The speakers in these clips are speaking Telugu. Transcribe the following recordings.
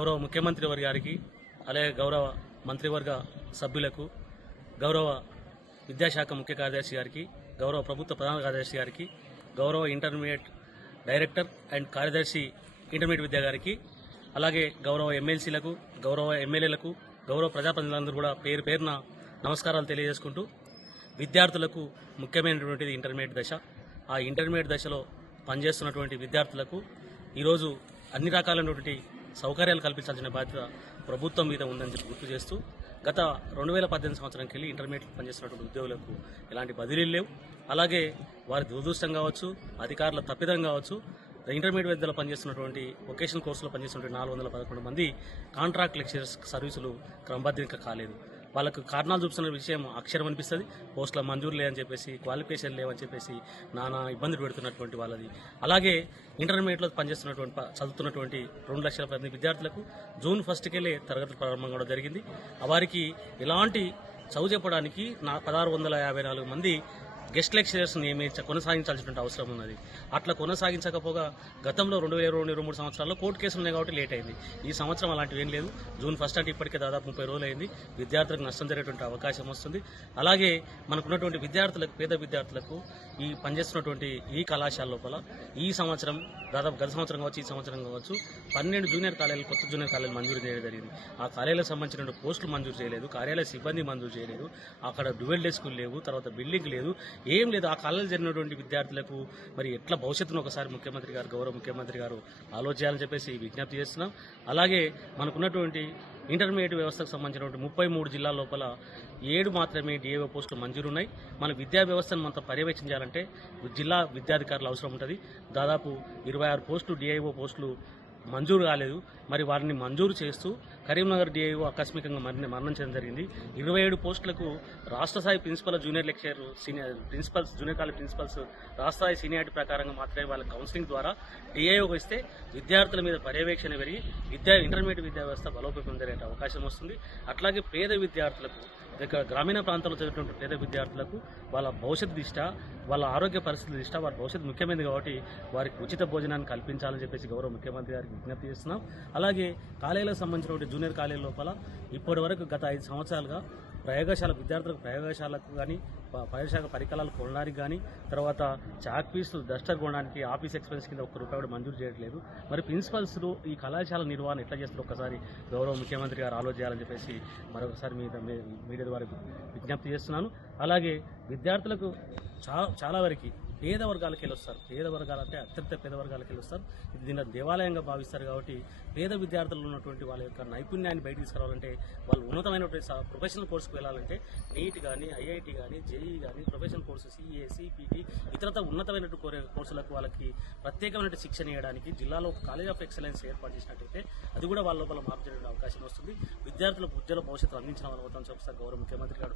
గౌరవ ముఖ్యమంత్రి వారి గారికి అలాగే గౌరవ మంత్రివర్గ సభ్యులకు గౌరవ విద్యాశాఖ ముఖ్య కార్యదర్శి గారికి గౌరవ ప్రభుత్వ ప్రధాన కార్యదర్శి గారికి గౌరవ ఇంటర్మీడియట్ డైరెక్టర్ అండ్ కార్యదర్శి ఇంటర్మీడియట్ విద్యా గారికి అలాగే గౌరవ ఎమ్మెల్సీలకు గౌరవ ఎమ్మెల్యేలకు గౌరవ ప్రజాప్రతినిధులందరూ కూడా పేరు పేరున నమస్కారాలు తెలియజేసుకుంటూ విద్యార్థులకు ముఖ్యమైనటువంటిది ఇంటర్మీడియట్ దశ. ఆ ఇంటర్మీడియట్ దశలో పనిచేస్తున్నటువంటి విద్యార్థులకు ఈరోజు అన్ని రకాలైనటువంటి సౌకర్యాలు కల్పించాల్సిన బాధ్యత ప్రభుత్వం మీద ఉందని చెప్పి గుర్తు చేస్తూ గత రెండు వేల పద్దెనిమిది సంవత్సరానికి వెళ్ళి ఇంటర్మీడియట్ పనిచేస్తున్నటువంటి ఉద్యోగులకు ఎలాంటి బదిలీలు లేవు. అలాగే వారి దురదృష్టం కావచ్చు అధికారుల తప్పిదం కావచ్చు ఇంటర్మీడియట్ విద్యలో పనిచేస్తున్నటువంటి వొకేషనల్ కోర్సులో పనిచేస్తున్నటువంటి నాలుగు వందల పదకొండు మంది కాంట్రాక్ట్ లెక్చరర్స్ సర్వీసులు క్రమబద్ధంగా కాలేదు. వాళ్ళకు కారణాలు చూపుతున్న విషయం అక్షరం అనిపిస్తుంది. పోస్టుల మంజూరు లేదని చెప్పేసి క్వాలిఫికేషన్ లేవని చెప్పేసి నానా ఇబ్బందులు పెడుతున్నటువంటి వాళ్ళది. అలాగే ఇంటర్మీడియట్లో పనిచేస్తున్నటువంటి చదువుతున్నటువంటి రెండు లక్షల పది విద్యార్థులకు జూన్ ఫస్ట్కెళ్ళే తరగతులు ప్రారంభం కూడా జరిగింది. వారికి ఎలాంటి చదువు చెప్పడానికి నా పదహారు వందల యాభై నాలుగు మంది గెస్ట్ లెక్చరర్స్ని నియమించ కొనసాగించాల్సినటువంటి అవసరం ఉన్నది. అట్లా కొనసాగించకపోగా గతంలో రెండు వేల రెండు ఇరవై మూడు సంవత్సరాల్లో కోర్టు కేసులు ఉన్నాయి కాబట్టి లేట్ అయింది. ఈ సంవత్సరం అలాంటివి ఏం లేదు. జూన్ ఫస్ట్ అంటే ఇప్పటికే దాదాపు ముప్పై రోజులు అయింది. విద్యార్థులకు నష్టం జరిగేటువంటి అవకాశం వస్తుంది. అలాగే మనకున్నటువంటి విద్యార్థులకు పేద విద్యార్థులకు ఈ పనిచేస్తున్నటువంటి ఈ కళాశాల లోపల ఈ సంవత్సరం దాదాపు గత సంవత్సరం కావచ్చు ఈ సంవత్సరం కావచ్చు పన్నెండు జూనియర్ కాలేజీలు కొత్త జూనియర్ కాలేజీలు మంజూరు చేయడం జరిగింది. ఆ కాలేజీలకు సంబంధించిన పోస్టులు మంజూరు చేయలేదు. కార్యాలయ సిబ్బంది మంజూరు చేయలేదు. అక్కడ డ్యువెల్ డెస్కులు లేవు. తర్వాత బిల్డింగ్ లేదు. ఏం లేదు ఆ కాలంలో జరిగినటువంటి విద్యార్థులకు మరి ఎట్లా భవిష్యత్తును ఒకసారి ముఖ్యమంత్రి గారు గౌరవ ముఖ్యమంత్రి గారు ఆలోచించాలని చెప్పేసి విజ్ఞప్తి చేస్తున్నాం. అలాగే మనకున్నటువంటి ఇంటర్మీడియట్ వ్యవస్థకు సంబంధించినటువంటి ముప్పై మూడు జిల్లాల లోపల ఏడు మాత్రమే డిఏఓ పోస్టులు మంజూరున్నాయి. మన విద్యా వ్యవస్థను మనతో పర్యవేక్షించాలంటే జిల్లా విద్యాధికారులు అవసరం ఉంటుంది. దాదాపు ఇరవై ఆరు పోస్టులు డిఐఓ పోస్టులు మంజూరు కాలేదు. మరి వారిని మంజూరు చేస్తూ కరీంనగర్ డిఐఓ ఆకస్మికంగా మరణ మరణం చెందడం జరిగింది. ఇరవై ఏడు పోస్టులకు రాష్ట్ర స్థాయి principal junior lecturer senior principals junior college principals రాష్ట్ర స్థాయి సీనియారిటీ ప్రకారంగా మాత్రమే వాళ్ళ కౌన్సిలింగ్ ద్వారా డిఐఓకి ఇస్తే విద్యార్థుల మీద పర్యవేక్షణ పెరిగి విద్యా ఇంటర్మీడియట్ విద్యా వ్యవస్థ బలోపేతం జరిగే అవకాశం వస్తుంది. అట్లాగే పేద విద్యార్థులకు ఇక్కడ గ్రామీణ ప్రాంతాల్లో చదివినటువంటి పేద విద్యార్థులకు వాళ్ళ భవిష్యత్ దిష్ట వాళ్ళ ఆరోగ్య పరిస్థితుల దిష్ట వారి భవిష్యత్తు ముఖ్యమైనది కాబట్టి వారికి ఉచిత భోజనాన్ని కల్పించాలని చెప్పేసి గౌరవ ముఖ్యమంత్రి గారికి విజ్ఞప్తి చేస్తున్నాం. అలాగే కాలేజీలకు సంబంధించినటువంటి జూనియర్ కాలేజీ లోపల ఇప్పటి వరకు గత ఐదు సంవత్సరాలుగా ప్రయోగశాల విద్యార్థులకు ప్రయోగశాలకు కానీ ప్రయోగశాల పరికరాలు కొనడానికి కానీ తర్వాత చాక్ పీసులు డస్టర్ కొనడానికి ఆఫీస్ ఎక్స్పెన్స్ కింద ఒక్క రూపాయి కూడా మంజూరు చేయట్లేదు. మరి ప్రిన్సిపల్స్ ఈ కళాశాల నిర్వహణ ఎట్లా చేస్తారు? ఒక్కసారి గౌరవ ముఖ్యమంత్రి గారు ఆలోచన చేయాలని చెప్పేసి మరొకసారి మీద మీ- మీడియా ద్వారా విజ్ఞప్తి చేస్తున్నాను. అలాగే విద్యార్థులకు చాలా చాలా వరకు పేద వర్గాలకు వెళ్ళొస్తారు పేద వర్గాలు అంటే అత్యంత పేద వర్గాలకు వెళ్ళొస్తారు ఇది దీన్ని దేవాలయంగా భావిస్తారు కాబట్టి పేద విద్యార్థులు ఉన్నటువంటి వాళ్ళ యొక్క నైపుణ్యాన్ని బయట తీసుకురావాలంటే వాళ్ళు ఉన్నతమైనటువంటి ప్రొఫెషనల్ కోర్సుకు వెళ్ళాలంటే నీట్ కానీ ఐఐటి కానీ జేఈ కానీ ప్రొఫెషనల్ కోర్సు సిఏ సిపిటి ఇతరత ఉన్నతమైనటువంటి కోరే కోర్సులకు వాళ్ళకి ప్రత్యేకమైన శిక్షణ ఇవ్వడానికి జిల్లాలో కాలేజ్ ఆఫ్ ఎక్సలెన్స్ ఏర్పాటు చేసినట్టయితే అది కూడా వాళ్ళ లోపల మార్పు అవకాశం వస్తుంది. విద్యార్థులకు ఉజ్వల భవిష్యత్తు అందించిన వాళ్ళ అవుతామని గౌరవ ముఖ్యమంత్రి గారు.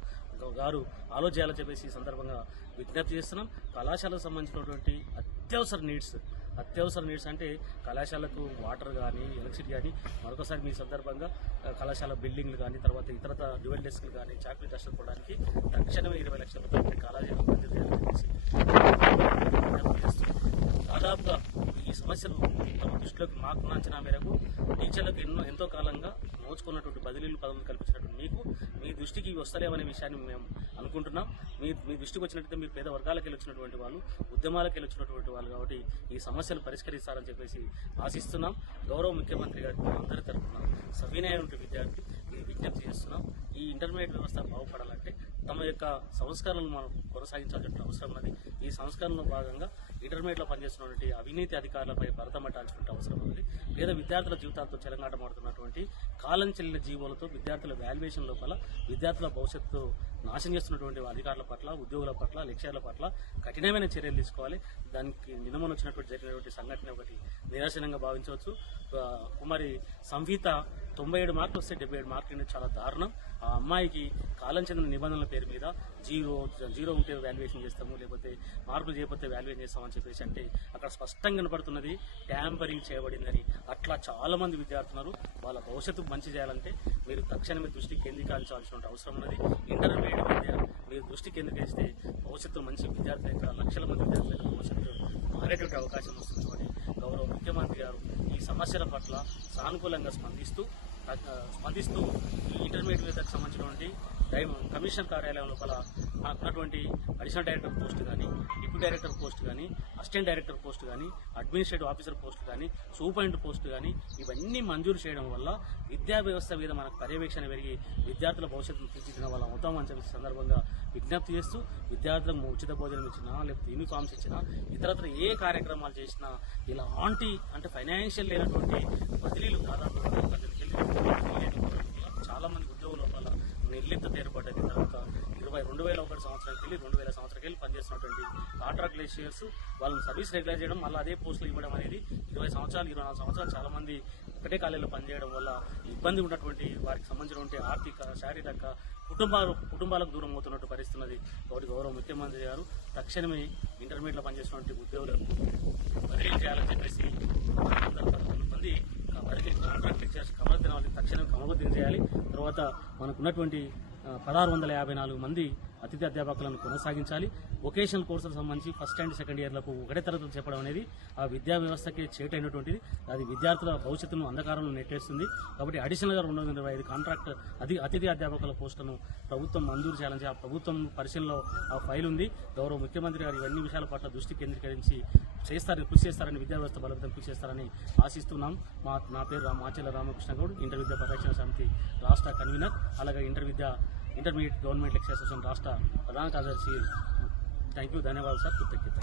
గారు ఆలోచించాలని చెప్పేసి ఈ సందర్భంగా విజ్ఞప్తి చేస్తున్నాం. కళాశాలకు సంబంధించినటువంటి అత్యవసర నీడ్స్ అత్యవసర నీడ్స్ అంటే కళాశాలకు వాటర్ కానీ ఎలక్ట్రిసిటీ కానీ మరొకసారి మీ సందర్భంగా కళాశాల బిల్డింగ్లు కానీ తర్వాత ఇతరత డ్యువెల్ డెస్క్లు కానీ చాకరీ డస్టర్ కొనడానికి తక్షణమే ఇరవై లక్షల రూపాయలు కళాశాల మంజూరు చేయాలని చెప్పేసి దాదాపుగా ఈ సమస్యలు తమ దృష్టిలోకి మాకున్న అంచనా మేరకు టీచర్లకు ఎన్నో ఎంతో కాలంగా నోచుకున్నటువంటి బదిలీలు పదవులు కల్పించినటువంటి మీకు మీ దృష్టికి ఇవి వస్తలేవనే విషయాన్ని మేము అనుకుంటున్నాం. మీ మీ దృష్టికి వచ్చినట్టయితే మీరు పేద వర్గాలకు వెళ్ళి వచ్చినటువంటి వాళ్ళు ఉద్యమాలకు వెళ్ళి వచ్చినటువంటి వాళ్ళు కాబట్టి ఈ సమస్యలు పరిష్కరిస్తారని చెప్పేసి ఆశిస్తున్నాం. గౌరవ ముఖ్యమంత్రి గారికి అందరి తరఫున సవినయమైన విద్యార్థి ఇది విజ్ఞప్తి చేస్తున్నాం. ఈ ఇంటర్మీడియట్ వ్యవస్థ బాగుపడాలంటే తమ యొక్క సంస్కరణలు మనం కొనసాగించాల్సిన అవసరం ఉన్నది. ఈ సంస్కరణలో భాగంగా ఇంటర్మీడియట్లో పనిచేస్తున్నటువంటి అవినీతి అధికారులపై భరతమట్టాల్సినటువంటి అవసరం ఉంది. లేదా విద్యార్థుల జీవితాలతో చెలంగాటమాడుతున్నటువంటి కాలం చెల్లిన జీవోలతో విద్యార్థుల వాల్యుయేషన్ లోపల విద్యార్థుల భవిష్యత్తు నాశనం చేస్తున్నటువంటి అధికారుల పట్ల ఉద్యోగుల పట్ల లక్ష్యాల పట్ల కఠినమైన చర్యలు తీసుకోవాలి. దానికి నినమన వచ్చినటువంటి జరిగినటువంటి సంఘటన ఒకటి నిరాశనంగా భావించవచ్చు. కుమారి సంహిత తొంభై ఏడు మార్కులు వస్తే డెబ్బై ఏడు మార్కులు అనేది చాలా దారుణం. ఆ అమ్మాయికి కాలం చెందిన నిబంధనల పేరు మీద జీరో జీరో ఉంటే వాల్యుయేషన్ చేస్తాము లేకపోతే మార్కులు చేయకపోతే వాల్యుయేషన్ చేస్తామని చెప్పేసి అంటే అక్కడ స్పష్టంగా కనపడుతున్నది ట్యాంపరింగ్ చేయబడిందని. అట్లా చాలా మంది విద్యార్థులు వాళ్ళ భవిష్యత్తు మంచి చేయాలంటే మీరు తక్షణమే దృష్టి కేంద్రీకరించాల్సిన అవసరం ఉన్నది. ఇంటర్మీడియట్ విద్య మీరు దృష్టి కేంద్రీకరిస్తే భవిష్యత్తు మంచి విద్యార్థులు యొక్క లక్షల మంది విద్యార్థులు భవిష్యత్తు మారేటువంటి అవకాశం వస్తుంది. కాబట్టి గౌరవ ముఖ్యమంత్రి గారు ఈ సమస్యల పట్ల సానుకూలంగా స్పందిస్తూ స్పందిస్తూ ఈ ఇంటర్మీడియట్ విద్యకు సంబంధించినటువంటి డై- కార్యాలయం లోపల మనకున్నటువంటి అడిషనల్ డైరెక్టర్ పోస్ట్ కానీ డిప్యూటీ డైరెక్టర్ పోస్ట్ కానీ అసిస్టెంట్ డైరెక్టర్ పోస్ట్ కానీ అడ్మినిస్ట్రేటివ్ ఆఫీసర్ పోస్ట్ కానీ సూపరింట్ పోస్ట్ కానీ ఇవన్నీ మంజూరు చేయడం వల్ల విద్యా వ్యవస్థ మీద మనకు పర్యవేక్షణ పెరిగి విద్యార్థుల భవిష్యత్తును తీర్చిదిన వల్ల అవుతామని చెప్పి సందర్భంగా విజ్ఞప్తి చేస్తూ విద్యార్థులకు ఉచిత భోజనం ఇచ్చినా లేకపోతే యూనిఫామ్స్ ఇచ్చినా ఇతరత్ర ఏ కార్యక్రమాలు చేసినా ఇలాంటి అంటే ఫైనాన్షియల్ లేనటువంటి బదిలీలు దాదాపు చాలా మంది ఉద్యోగుల లోపల నిర్లిప్త ఏర్పడ్డది తర్వాత ఇరవై రెండు వేల ఒకటి సంవత్సరానికి వెళ్ళి రెండు వేల సంవత్సరానికి వెళ్ళి పనిచేస్తున్నటువంటి కాంట్రాక్ట్ లేషియర్స్ వాళ్ళని సర్వీస్ రెగ్యులర్ చేయడం మళ్ళీ అదే పోస్టులు ఇవ్వడం అనేది ఇరవై సంవత్సరాలు ఇరవై నాలుగు సంవత్సరాలు చాలా మంది ఒకటే కాలేజీలో పనిచేయడం వల్ల ఇబ్బంది ఉన్నటువంటి వారికి సంబంధించినటువంటి ఆర్థిక శారీరక కుటుంబాలు కుటుంబాలకు దూరం అవుతున్నట్టు పరిస్థితి ఉన్నది. కాబట్టి గౌరవ ముఖ్యమంత్రి గారు తక్షణమే ఇంటర్మీడియట్లో పనిచేస్తున్నటువంటి ఉద్యోగులకు బదిలీ చేయాలని చెప్పేసి మంది కాంట్రాక్ట్ ఇచ్చేసి కమలదిన వాళ్ళకి తక్షణం కమలదిన చేయాలి తర్వాత మనకున్నటువంటి పదహారు వందల యాభై నాలుగు మంది అతిథి అధ్యాపకులను కొనసాగించాలి. వొకేషనల్ కోర్సులకు సంబంధించి ఫస్ట్ అండ్ సెకండ్ ఇయర్లకు ఒకటే తరగతులు చెప్పడం అనేది ఆ విద్యా వ్యవస్థకి చేటైనటువంటిది. అది విద్యార్థుల భవిష్యత్తును అంధకారంలో నెట్టేస్తుంది. కాబట్టి అడిషనల్గా రెండు వందల ఇరవై ఐదు కాంట్రాక్ట్ అది అతిథి అధ్యాపకుల పోస్టులను ప్రభుత్వం మంజూరు చేయాలని ఆ ప్రభుత్వం పరిశీలనలో ఆ ఫైల్ ఉంది. గౌరవ ముఖ్యమంత్రి గారు ఇవన్నీ విషయాల పట్ల దృష్టి కేంద్రీకరించి చేస్తారని కృషి చేస్తారని విద్యా వ్యవస్థ బలోపేతం కృషి చేస్తారని ఆశిస్తున్నాం. మా నా పేరు మాచెల్ల రామకృష్ణ గౌడ్ ఇంటర్ విద్యా పరిరక్షణ సమితి రాష్ట్ర కన్వీనర్ అలాగే ఇంటర్ విద్యా ఇంటర్మీడియట్ గవర్నమెంట్ లెక్చర్ అసోసియేషన్ రాష్ట్ర ప్రధాన కార్యదర్శి. థ్యాంక్ యూ ధన్యవాదాలు సార్ కృతజ్ఞత